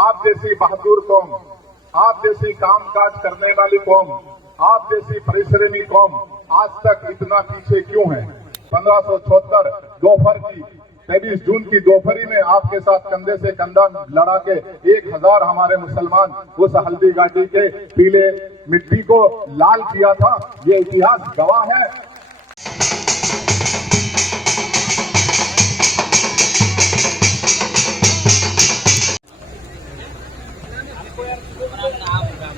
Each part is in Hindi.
आप जैसी बहादुर कौम, आप जैसी कामकाज करने वाली कौम, आप जैसी परिश्रमी कौम आज तक इतना पीछे क्यों है। 1576 दोपहर की 23 जून की दोपहरी में आपके साथ कंधे से कंधा लड़ा के 1000 हमारे मुसलमान उस हल्दी घाटी के पीले मिट्टी को लाल किया था। ये इतिहास गवाह है।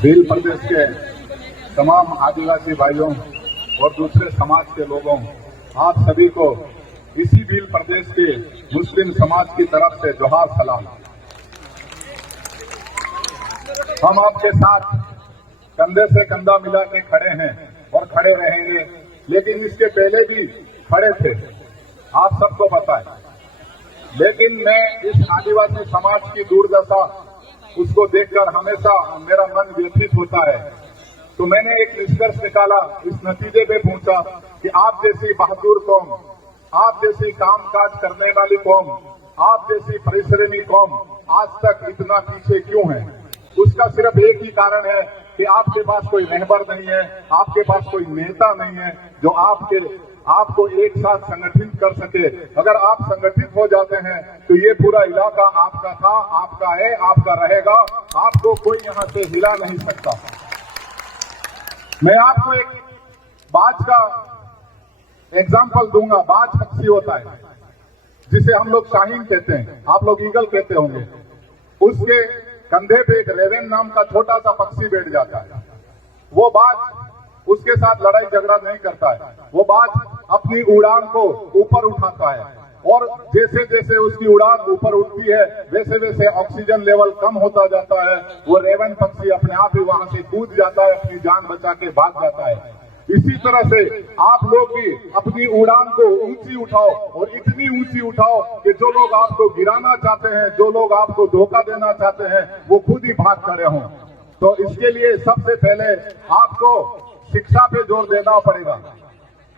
भील प्रदेश के तमाम आदिवासी भाइयों और दूसरे समाज के लोगों, आप सभी को इसी भील प्रदेश के मुस्लिम समाज की तरफ से जोहार सलाम। हम आपके साथ कंधे से कंधा मिला के खड़े हैं और खड़े रहेंगे, लेकिन इसके पहले भी खड़े थे, आप सबको पता है। लेकिन मैं इस आदिवासी समाज की दुर्दशा उसको देखकर हमेशा मेरा मन व्यथित होता है। तो मैंने एक निष्कर्ष निकाला, इस नतीजे पे पहुंचा कि आप जैसी बहादुर कौम, आप जैसी कामकाज करने वाली कौम, आप जैसी परिश्रमी कौम आज तक इतना पीछे क्यों है। उसका सिर्फ एक ही कारण है कि आपके पास कोई रहबर नहीं है, आपके पास कोई नेता नहीं है जो आपको एक साथ संगठित कर सके। अगर आप संगठित हो जाते हैं तो ये पूरा इलाका आपका था, आपका है, आपका रहेगा, आपको कोई यहां से हिला नहीं सकता। मैं आपको एक बाज का एग्जाम्पल दूंगा। बाज पक्षी होता है जिसे हम लोग शाहीन कहते हैं, आप लोग ईगल कहते होंगे। उसके कंधे पे एक रेवेन नाम का छोटा सा पक्षी बैठ जाता है। वो बाज उसके साथ लड़ाई झगड़ा नहीं करता है, वो बाज अपनी उड़ान को ऊपर उठाता है और जैसे जैसे उसकी उड़ान ऊपर उठती है वैसे वैसे ऑक्सीजन लेवल कम होता जाता है। वो रेवन पक्षी अपने आप ही वहां से कूद जाता है, अपनी जान बचा के भाग जाता है। इसी तरह से आप लोग भी अपनी उड़ान को ऊंची उठाओ और इतनी ऊंची उठाओ कि जो लोग आपको गिराना चाहते हैं, जो लोग आपको धोखा देना चाहते हैं, वो खुद ही भाग खड़े हों। तो इसके लिए सबसे पहले आपको शिक्षा पे जोर देना पड़ेगा,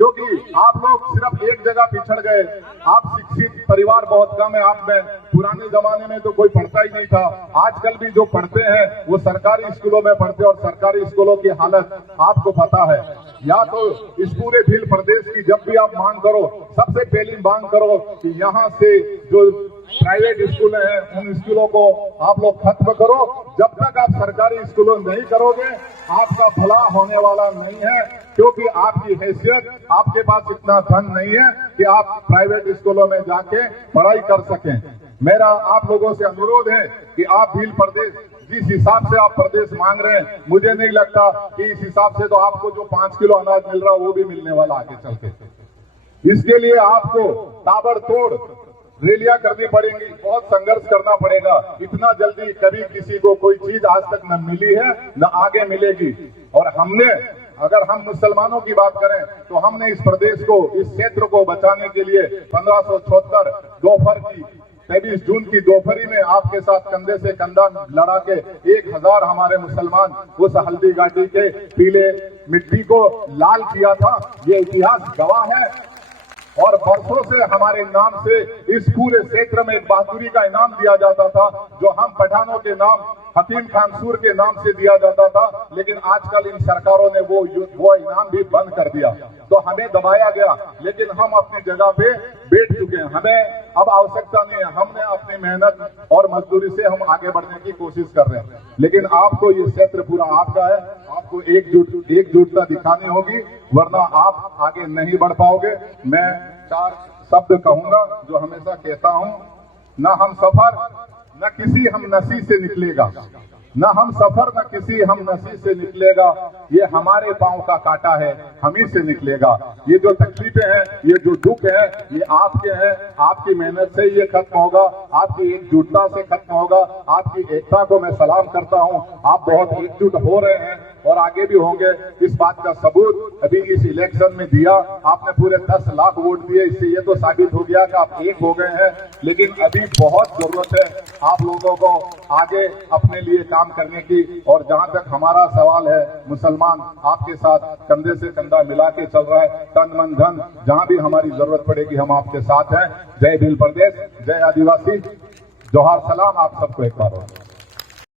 क्योंकि आप लोग सिर्फ एक जगह पिछड़ गए। आप शिक्षित परिवार बहुत कम है आप में। पुराने जमाने में तो कोई पढ़ता ही नहीं था। आजकल भी जो पढ़ते हैं वो सरकारी स्कूलों में पढ़ते हैं और सरकारी स्कूलों की हालत आपको पता है। या तो इस पूरे भील प्रदेश की जब भी आप मांग करो, सबसे पहली मांग करो कि यहाँ से जो प्राइवेट स्कूल हैं उन स्कूलों को आप लोग खत्म करो। जब तक आप सरकारी स्कूलों नहीं करोगे आपका भला होने वाला नहीं है, क्योंकि आपकी हैसियत, आपके पास इतना धन नहीं है कि आप प्राइवेट स्कूलों में जाके पढ़ाई कर सकें। मेरा आप लोगों से अनुरोध है कि आप भील प्रदेश जिस हिसाब से आप प्रदेश मांग रहे हैं, मुझे नहीं लगता कि इस हिसाब से तो आपको जो 5 किलो अनाज मिल रहा है वो भी मिलने वाला आगे चल के। इसके लिए आपको ताबड़तोड़ रैलियां करनी पड़ेंगी, बहुत संघर्ष करना पड़ेगा। इतना जल्दी कभी किसी को कोई चीज आज तक न मिली है न आगे मिलेगी। और हमने, अगर हम मुसलमानों की बात करें तो हमने इस प्रदेश को, इस क्षेत्र को बचाने के लिए 1576 दोपहर की 23 जून की दोपहरी में आपके साथ कंधे से कंधा लड़ा के 1000 हमारे मुसलमान उस हल्दी घाटी के पीले मिट्टी को लाल किया था। ये इतिहास गवाह है। और बरसों से हमारे नाम से इस पूरे क्षेत्र में एक बहादुरी का इनाम दिया जाता था, जो हम पठानों के नाम, हकीम खान सूर के नाम से दिया जाता था। लेकिन आजकल इन सरकारों ने वो इनाम भी बंद कर दिया, तो हमें दबाया गया। लेकिन हम अपनी जगह पे बैठ चुके हैं, हमें अब आवश्यकता नहीं है। हमने अपनी मेहनत और मजदूरी से हम आगे बढ़ने की कोशिश कर रहे हैं। लेकिन आपको ये क्षेत्र पूरा आपका है, आपको एकजुटता दिखानी होगी, वरना आप आगे नहीं बढ़ पाओगे। मैं 4 शब्द कहूंगा जो हमेशा कहता हूं, न हम सफर न किसी हम नसी से निकलेगा, न हम सफर न किसी हम नसी से निकलेगा। ये हमारे पांव का कांटा है, हम ही से निकलेगा। ये जो तकलीफें हैं, ये जो दुख है, ये आपके हैं। आपकी मेहनत से ये खत्म होगा, आपकी एकजुटता से खत्म होगा। आपकी एकता को मैं सलाम करता हूं। आप बहुत एकजुट हो रहे हैं और आगे भी होंगे। इस बात का सबूत अभी इस इलेक्शन में दिया। आपने पूरे 10 लाख वोट दिए, इससे ये तो साबित हो गया कि आप एक हो गए हैं। लेकिन अभी बहुत जरूरत है आप लोगों को आगे अपने लिए काम करने की। और जहां तक हमारा सवाल है, मुसलमान आपके साथ कंधे से कंधा मिला के चल रहा है, तन मन धन, जहां भी हमारी जरूरत पड़ेगी हम आपके साथ हैं। जय भील प्रदेश, जय आदिवासी, जोहार सलाम आप सबको एक बार और।